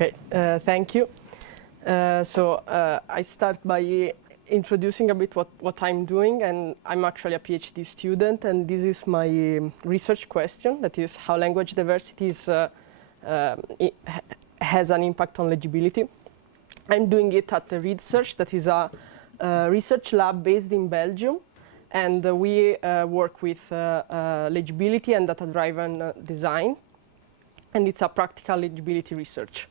Okay, thank you. I start by introducing a bit what I'm doing, and I'm actually a PhD student, and this is my research question, that is how language diversity has an impact on legibility. I'm doing it at the READSEARCH, that is a research lab based in Belgium, and we work with legibility and data-driven design, and it's a practical legibility research.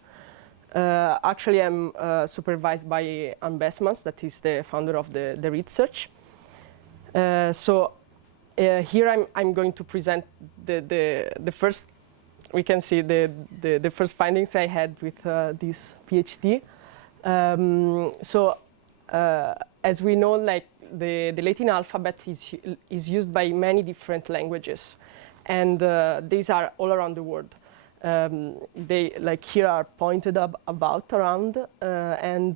Actually, I'm supervised by Ann Bessemans, that is the founder of the READSEARCH. Here I'm going to present the first, we can see the first findings I had with this PhD. As we know, like the Latin alphabet is used by many different languages, and these are all around the world. They like here are pointed about around, and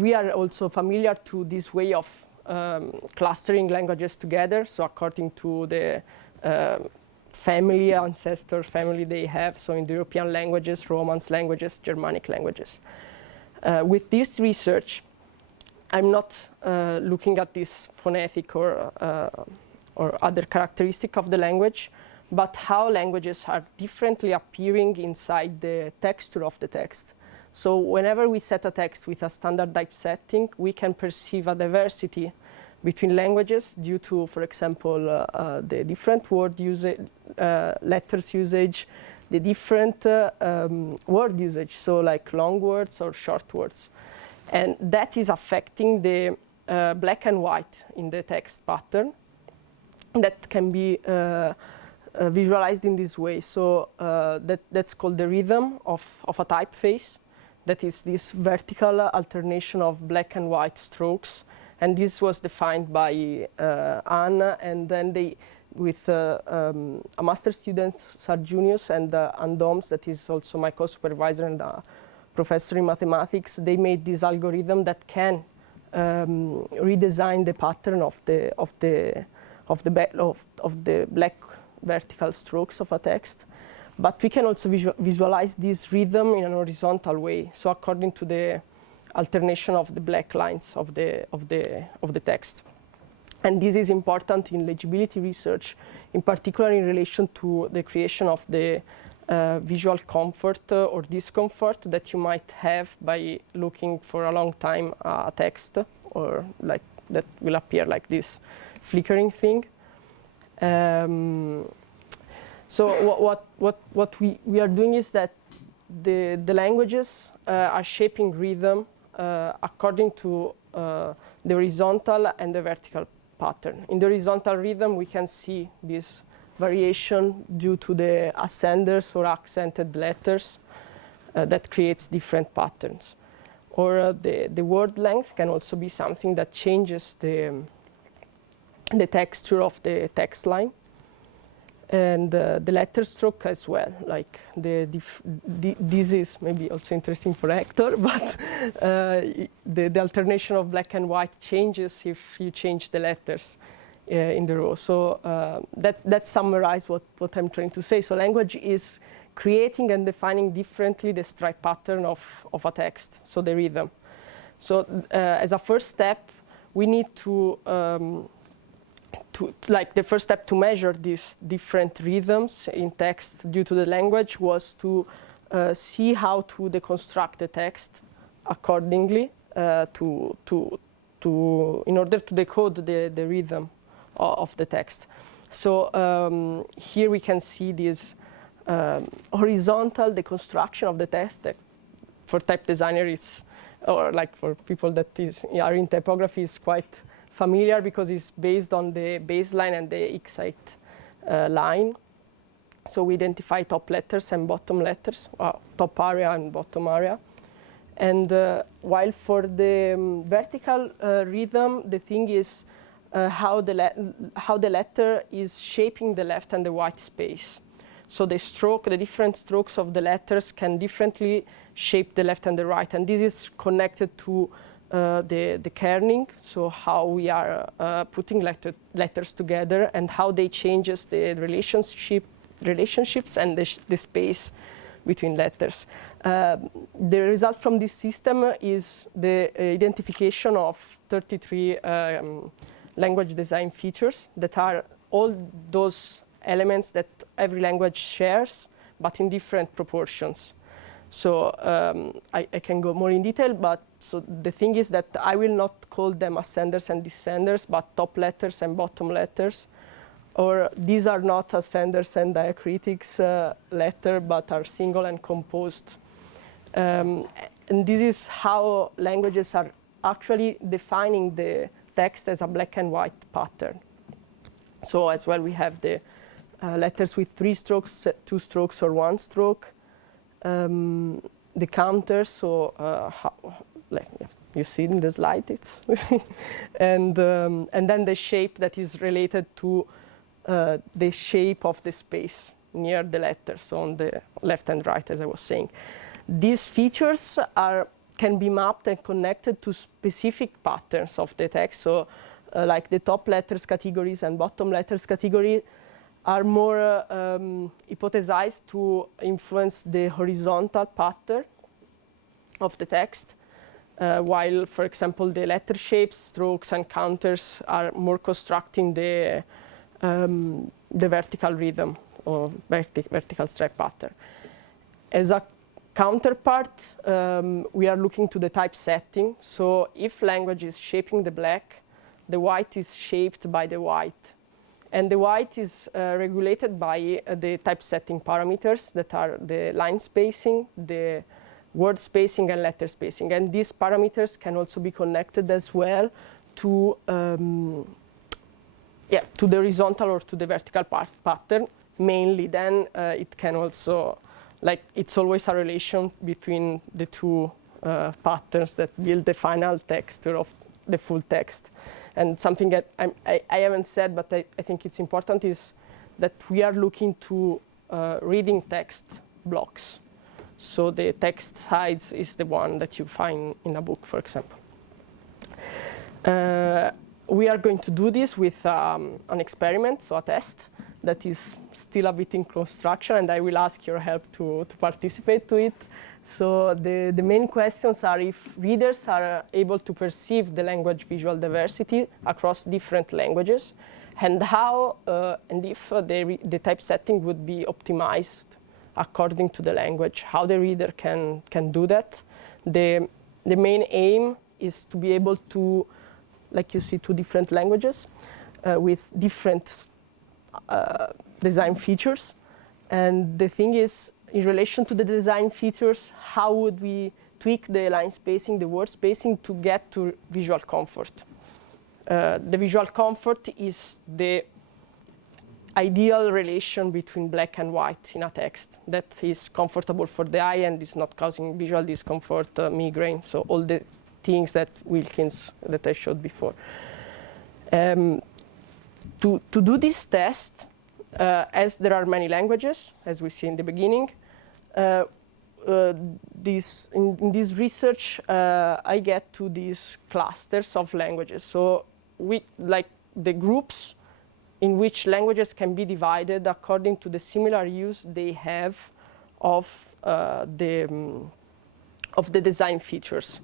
we are also familiar to this way of clustering languages together. So according to the ancestor family they have, so Indo-European languages, Romance languages, Germanic languages. With this research, I'm not looking at this phonetic or other characteristic of the language, but how languages are differently appearing inside the texture of the text. So whenever we set a text with a standard typesetting, we can perceive a diversity between languages due to, for example, the different word usage, letters usage, the different word usage, so like long words or short words. And that is affecting the black and white in the text pattern that can be visualized in this way. So that's called the rhythm of a typeface. That is this vertical alternation of black and white strokes. And this was defined by Ann, and then they, with a master student, Sarjunius, and Ann Doms, that is also my co-supervisor and a professor in mathematics, they made this algorithm that can redesign the pattern of the black vertical strokes of a text. But we can also visualize this rhythm in an horizontal way. So according to the alternation of the black lines of the text. And this is important in legibility research, in particular in relation to the creation of the visual comfort or discomfort that you might have by looking for a long time a text, or like that will appear like this flickering thing. So what we are doing is that the languages are shaping rhythm according to the horizontal and the vertical pattern. In the horizontal rhythm, we can see this variation due to the ascenders or accented letters that creates different patterns. Or the word length can also be something that changes the texture of the text line. And the letter stroke as well, like this is maybe also interesting for Hector, but the alternation of black and white changes if you change the letters in the row. So that summarizes what I'm trying to say. So language is creating and defining differently the stripe pattern of a text, so the rhythm. So as a first step, we need to the first step to measure these different rhythms in text due to the language was to see how to deconstruct the text accordingly in order to decode the rhythm of the text. So here we can see this horizontal deconstruction of the text that for type designer it's, or like for people that are in typography, is quite familiar because it's based on the baseline and the X8 line. So we identify top letters and bottom letters, top area and bottom area. And while for the vertical rhythm, the thing is how the letter is shaping the left and the white space. So the different strokes of the letters can differently shape the left and the right. And this is connected to the kerning, so how we are putting letters together and how they changes the relationships and the space between letters. The result from this system is the identification of 33 language design features that are all those elements that every language shares, but in different proportions. So I can go more in detail, but so the thing is that I will not call them ascenders and descenders, but top letters and bottom letters. Or these are not ascenders and diacritics letter, but are single and composed. And this is how languages are actually defining the text as a black and white pattern. So as well, we have the letters with 3 strokes, 2 strokes, or 1 stroke. The counters, so like you see in the slide, it's and then the shape that is related to the shape of the space near the letters, so on the left and right, as I was saying. These features can be mapped and connected to specific patterns of the text. So like the top letters categories and bottom letters category are more hypothesized to influence the horizontal pattern of the text, while, for example, the letter shapes, strokes, and counters are more constructing the vertical rhythm or vertical stripe pattern. As a counterpart, we are looking to the typesetting. So if language is shaping the black, the white is shaped by the white. And the white is regulated by the typesetting parameters that are the line spacing, the word spacing, and letter spacing. And these parameters can also be connected as well to the horizontal or to the vertical pattern. Mainly, then it can also, like, it's always a relation between the two patterns that build the final texture of the full text. And something that I haven't said, but I think it's important, is that we are looking to reading text blocks. So the text size is the one that you find in a book, for example. We are going to do this with an experiment, so a test, that is still a bit in construction, and I will ask your help to participate to it. So the main questions are if readers are able to perceive the language visual diversity across different languages, and how and if the typesetting would be optimized according to the language, how the reader can do that. The main aim is to be able to, like you see, 2 different languages with different design features. And the thing is, in relation to the design features, how would we tweak the line spacing, the word spacing, to get to visual comfort? The visual comfort is the ideal relation between black and white in a text that is comfortable for the eye and is not causing visual discomfort, migraine, so all the things that Wilkins that I showed before. To do this test, as there are many languages, as we see in the beginning, in this research, I get to these clusters of languages. So we like the groups in which languages can be divided according to the similar use they have of the design features.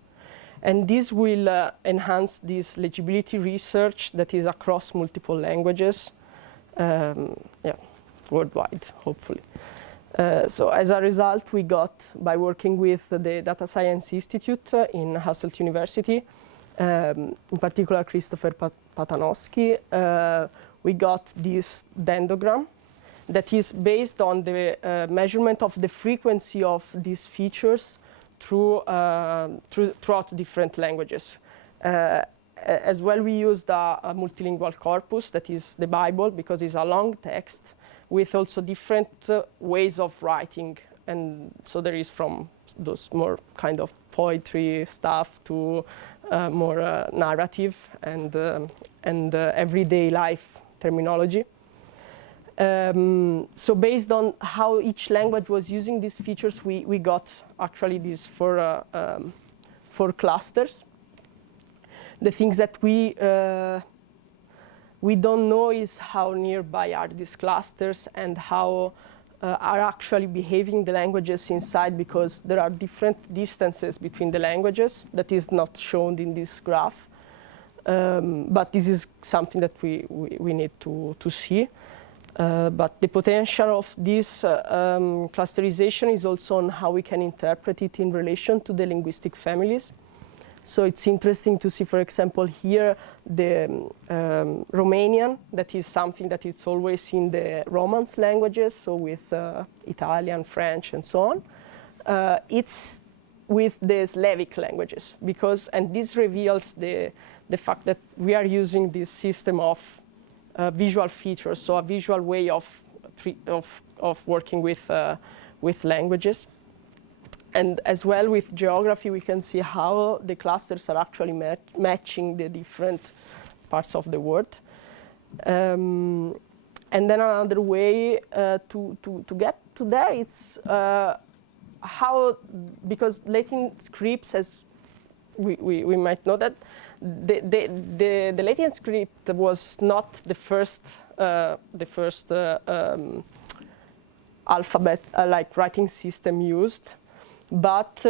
And this will enhance this legibility research that is across multiple languages, worldwide, hopefully. So as a result, we got, by working with the Data Science Institute in Hasselt University, in particular Christopher Patanowski, we got this dendrogram that is based on the measurement of the frequency of these features throughout different languages. As well, we used a multilingual corpus that is the Bible, because it's a long text with also different ways of writing. And so there is from those more kind of poetry stuff to more narrative and everyday life terminology. So based on how each language was using these features, we got actually these 4 clusters. The things that we don't know is how nearby are these clusters and how are actually behaving the languages inside, because there are different distances between the languages that is not shown in this graph. But this is something that we need to see. But the potential of this clusterization is also on how we can interpret it in relation to the linguistic families. So it's interesting to see, for example, here the Romanian, that is something that is always in the Romance languages, so with Italian, French, and so on. It's with the Slavic languages, because, and this reveals the fact that we are using this system of visual features, so a visual way of working with languages. And as well with geography, we can see how the clusters are actually matching the different parts of the word. And then another way to get to there, it's how, because Latin scripts, as we might know that, the Latin script was not the first alphabet like writing system used. But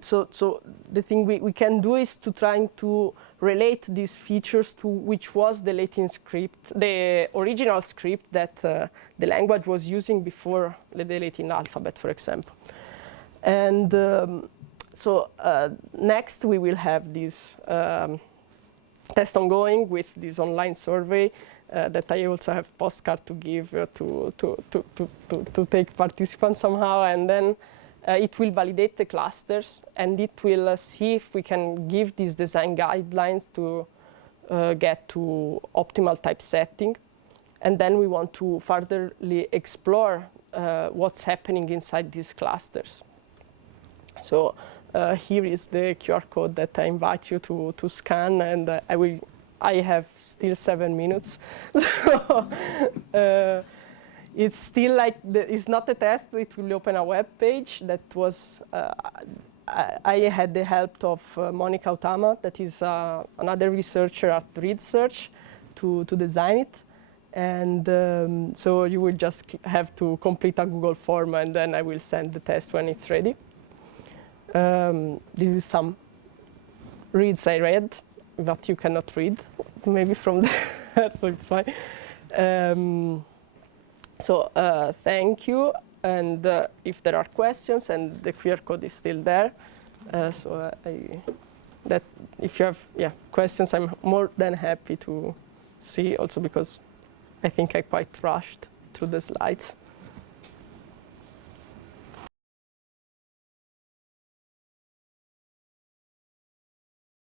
so the thing we can do is to try to relate these features to which was the Latin script, the original script that the language was using before the Latin alphabet, for example. And so next we will have this test ongoing with this online survey that I also have postcard to give to take participants somehow, and then it will validate the clusters, and it will see if we can give these design guidelines to get to optimal typesetting. And then we want to furtherly explore what's happening inside these clusters. So here is the QR code that I invite you to scan, and I have still 7 minutes. It's still like, it's not a test, it will open a web page that was, I had the help of Monica Otama, that is another researcher at READSEARCH, to design it. And so you will just have to complete a Google form, and then I will send the test when it's ready. This is some reads I read, but you cannot read, maybe from there, so it's fine. So thank you, and if there are questions, and the QR code is still there, so that if you have questions, I'm more than happy to see, also because I think I quite rushed through the slides.